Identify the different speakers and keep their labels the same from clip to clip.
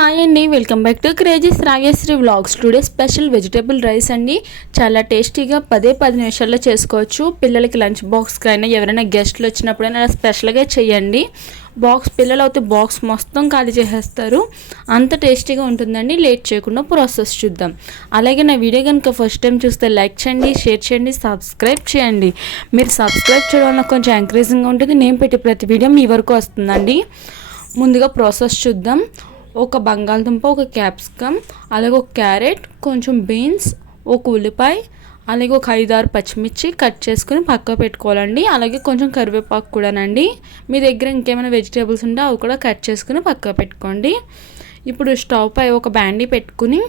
Speaker 1: Hi అండి welcome back to crazy's Rageshri vlogs today special vegetable rice అండి. చాలా టేస్టీగా పదే పది నిమిషాల్లో చేసుకోవచ్చు. పిల్లలకి లంచ్ బాక్స్కి అయినా ఎవరైనా గెస్ట్లు వచ్చినప్పుడైనా స్పెషల్గా చేయండి. బాక్స్ పిల్లలు అయితే బాక్స్ మొత్తం ఖాళీ చేసేస్తారు. అంత టేస్టీగా ఉంటుందండి. లేట్ చేయకుండా ప్రాసెస్ చూద్దాం. అలాగే నా వీడియో కనుక ఫస్ట్ టైం చూస్తే లైక్ చేయండి షేర్ చేయండి సబ్స్క్రైబ్ చేయండి. మీరు సబ్స్క్రైబ్ చేయడం వల్ల కొంచెం ఎంకరేజింగ్గా ఉంటుంది. నేను పెట్టే ప్రతి వీడియో మీ వరకు వస్తుందండి. ముందుగా ప్రాసెస్ చూద్దాం. ఒక బంగాళదుంప ఒక క్యాప్సికమ్ అలాగే ఒక క్యారెట్ కొంచెం బీన్స్ ఒక ఉల్లిపాయ అలాగే ఒక ఐదారు పచ్చిమిర్చి కట్ చేసుకుని పక్క పెట్టుకోవాలండి. అలాగే కొంచెం కరివేపాకు కూడానండి. మీ దగ్గర ఇంకేమైనా వెజిటేబుల్స్ ఉంటే అవి కూడా కట్ చేసుకుని పక్క పెట్టుకోండి. ఇప్పుడు స్టవ్ పై ఒక బ్యాండీ పెట్టుకుని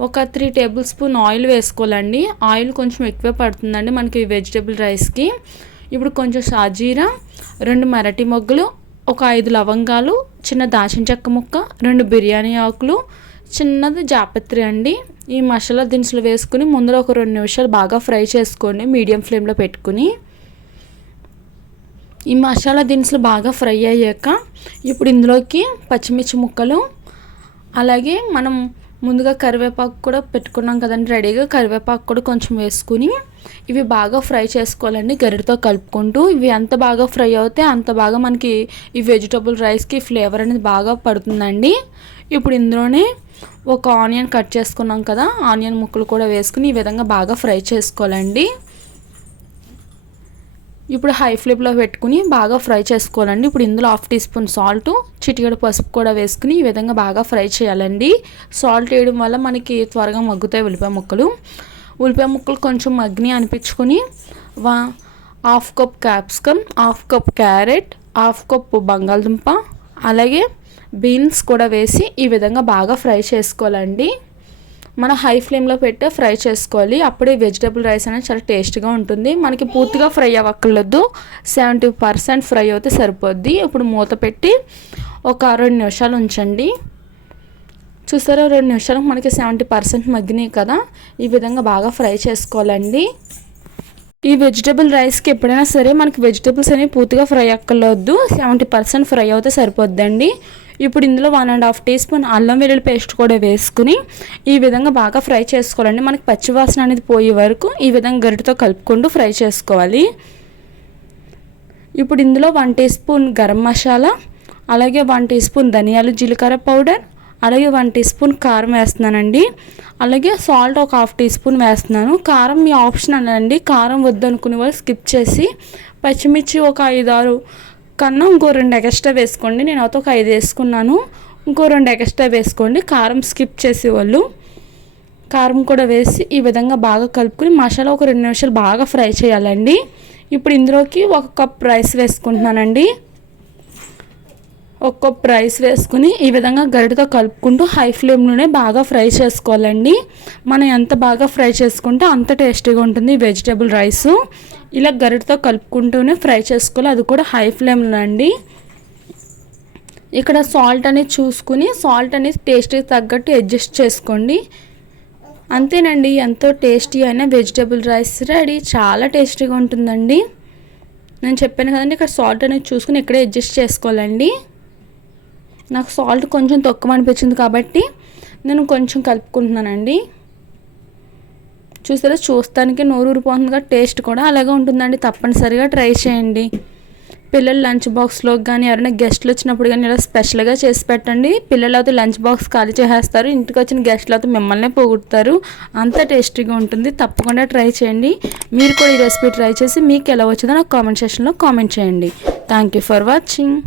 Speaker 1: ఒక త్రీ టేబుల్ స్పూన్ ఆయిల్ వేసుకోవాలండి. ఆయిల్ కొంచెం ఎక్కువ పడుతుందండి మనకి వెజిటేబుల్ రైస్కి. ఇప్పుడు కొంచెం షాజీరా రెండు మరటి మొగ్గలు ఒక ఐదు లవంగాలు చిన్న దాచిన చెక్క ముక్క రెండు బిర్యానీ ఆకులు చిన్నది జాపత్రి అండి. ఈ మసాలా దినుసులు వేసుకుని ముందర ఒక రెండు నిమిషాలు బాగా ఫ్రై చేసుకోండి మీడియం ఫ్లేమ్లో పెట్టుకుని. ఈ మసాలా దినుసులు బాగా ఫ్రై అయ్యాక ఇప్పుడు ఇందులోకి పచ్చిమిర్చి ముక్కలు అలాగే మనం ముందుగా కరివేపాకు కూడా పెట్టుకున్నాం కదండి రెడీగా కరివేపాకు కూడా కొంచెం వేసుకుని ఇవి బాగా ఫ్రై చేసుకోవాలండి గరిటతో కలుపుకుంటూ. ఇవి ఎంత బాగా ఫ్రై అవుతే అంత బాగా మనకి ఈ వెజిటబుల్ రైస్కి ఫ్లేవర్ అనేది బాగా పడుతుందండి. ఇప్పుడు ఇందులోనే ఒక ఆనియన్ కట్ చేసుకున్నాం కదా ఆనియన్ ముక్కలు కూడా వేసుకుని ఈ విధంగా బాగా ఫ్రై చేసుకోవాలండి. ఇప్పుడు హై ఫ్లేమ్లో పెట్టుకుని బాగా ఫ్రై చేసుకోవాలండి. ఇప్పుడు ఇందులో హాఫ్ టీ స్పూన్ సాల్ట్ చిటికెడు పసుపు కూడా వేసుకుని ఈ విధంగా బాగా ఫ్రై చేయాలండి. సాల్ట్ వేయడం వల్ల మనకి త్వరగా మగ్గుతాయి ఉల్లిపాయ ముక్కలు. ఉల్లిపాయ ముక్కలు కొంచెం అగ్ని అనిపించుకొని వా half cup capsicum half cup carrot half cup బంగాళదుంప అలాగే బీన్స్ కూడా వేసి ఈ విధంగా బాగా ఫ్రై చేసుకోవాలండి. మనం హై ఫ్లేమ్లో పెట్టి ఫ్రై చేసుకోవాలి. అప్పుడే వెజిటేబుల్ రైస్ అనేది చాలా టేస్ట్గా ఉంటుంది. మనకి పూర్తిగా ఫ్రై అవ్వక్కర్లేదు. సెవెంటీ పర్సెంట్ ఫ్రై అయితే సరిపోద్ది. ఇప్పుడు మూత పెట్టి ఒక రెండు నిమిషాలు ఉంచండి. చూసారా రెండు నిమిషాలకు మనకి సెవెంటీ పర్సెంట్ మగ్గినాయి కదా. ఈ విధంగా బాగా ఫ్రై చేసుకోవాలండి. ఈ వెజిటేబుల్ రైస్కి ఎప్పుడైనా సరే మనకి వెజిటేబుల్స్ అనేవి పూర్తిగా ఫ్రై అక్కర్లేదు. సెవెంటీ పర్సెంట్ ఫ్రై అవుతే సరిపోద్దండి. ఇప్పుడు ఇందులో one and half tea spoon అల్లం వెల్లుల్లి పేస్ట్ కూడా వేసుకుని ఈ విధంగా బాగా ఫ్రై చేసుకోవాలండి. మనకి పచ్చివాసన అనేది పోయే వరకు ఈ విధంగా గరిటతో కలుపుకుంటూ ఫ్రై చేసుకోవాలి. ఇప్పుడు ఇందులో one tea spoon garam masala అలాగే వన్ టీ స్పూన్ ధనియాలు జీలకర్ర పౌడర్ అలాగే వన్ టీ స్పూన్ కారం వేస్తున్నానండి. అలాగే సాల్ట్ ఒక హాఫ్ టీ స్పూన్ వేస్తున్నాను. కారం మీ ఆప్షన్ అండి కారం వద్దనుకునే వాళ్ళు స్కిప్ చేసి పచ్చిమిర్చి ఒక ఐదారు కన్నా ఇంకో రెండు ఎక్స్ట్రా వేసుకోండి. నేను అయితే ఒక ఐదు వేసుకున్నాను. ఇంకో రెండు ఎక్స్ట్రా వేసుకోండి. కారం స్కిప్ చేసేవాళ్ళు కారం కూడా వేసి ఈ విధంగా బాగా కలుపుకొని మసాలా ఒక రెండు నిమిషాలు బాగా ఫ్రై చేయాలండి. ఇప్పుడు ఇందులోకి ఒక కప్ రైస్ వేసుకుంటున్నానండి. ఒక కప్ రైస్ వేసుకుని ఈ విధంగా గరిటతో కలుపుకుంటూ హై ఫ్లేమ్లోనే బాగా ఫ్రై చేసుకోవాలండి. మనం ఎంత బాగా ఫ్రై చేసుకుంటే అంత టేస్టీగా ఉంటుంది వెజిటేబుల్ రైస్ ఇలా గరిటతో కలుపుకుంటూనే ఫ్రై చేసుకోవాలి. అది కూడా హై ఫ్లేమ్లో అండి. ఇక్కడ సాల్ట్ అనేది చూసుకుని సాల్ట్ అనేది టేస్ట్కి తగ్గట్టు అడ్జస్ట్ చేసుకోండి. అంతేనండి ఎంతో టేస్టీ అయిన వెజిటేబుల్ రైస్ రెడీ చాలా టేస్టీగా ఉంటుందండి. నేను చెప్పాను కదండి ఇక్కడ సాల్ట్ అనేది చూసుకుని ఇక్కడే అడ్జస్ట్ చేసుకోవాలండి. నాకు సాల్ట్ కొంచెం తక్కువ అనిపించింది కాబట్టి నేను కొంచెం కలుపుకుంటున్నానండి. చూసారా? చూస్తానికి నోరు ఊరిపోతుందిగా టేస్ట్ కూడా అలాగే ఉంటుందండి. తప్పనిసరిగా ట్రై చేయండి. పిల్లలు లంచ్ బాక్స్లో కానీ ఎవరైనా గెస్ట్లు వచ్చినప్పుడు కానీ ఇలా స్పెషల్గా చేసి పెట్టండి. పిల్లలు అయితే లంచ్ బాక్స్ ఖాళీ చేసేస్తారు. ఇంటికి వచ్చిన గెస్ట్లు అయితే మిమ్మల్ని పోగొడతారు. అంత టేస్టీగా ఉంటుంది. తప్పకుండా ట్రై చేయండి. మీరు కూడా ఈ రెసిపీ ట్రై చేసి మీకు ఎలా వచ్చిందో నాకు కామెంట్ సెక్షన్లో కామెంట్ చేయండి. Thank you for watching